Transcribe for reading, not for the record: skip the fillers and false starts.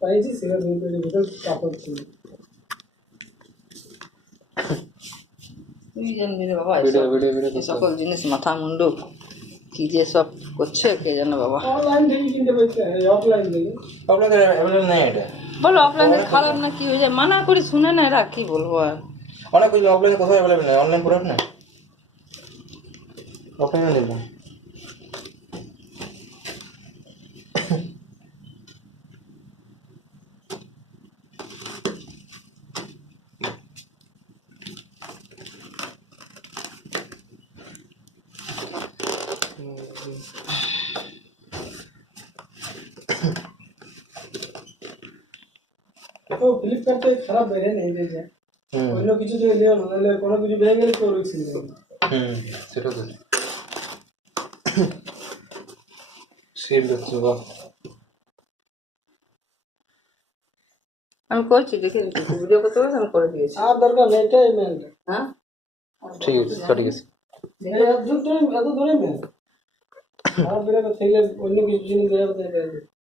পাইছি সেটা ভিতর কাপড় ছিল। তুই জানবি রে বাবা, এই সকল জিনিস মাথা মুন্ডু কি যে সব করছে কে জানে বাবা। অনলাইন থেকে কিনতে পারছে, অফলাইন থেকে নেই এটা। বলো অফলাইনে খারাপ না কি হয়ে যায়, মানা করি শুনে না এরা, কি বলবো আর। অনেক কিছু অফলাইনে কোথাও অ্যাভেলেবেল নেই, অনলাইন করে না, অফলাইনে নেব। তো ফ্লিপকার্ট থেকে খারাপ বেরে নেই যে অন্য কিছু থেকে লিও না, নাহলে কোনো কিছু ভেঙে গেলে তো রিস্ক নেই। সেটা তো সেভ হচ্ছে বা। আমি করছি, দেখে ভিডিও করতে পারছি, আমি করে দিয়েছি। আর দরকার নেই, এটাই মেন। হ্যাঁ ঠিক আছে, সঠিক আছে। এত দূরে মেন খারাপ বেরে তো থাকলে অন্য কিছু জিনিস বেরোতে পারে।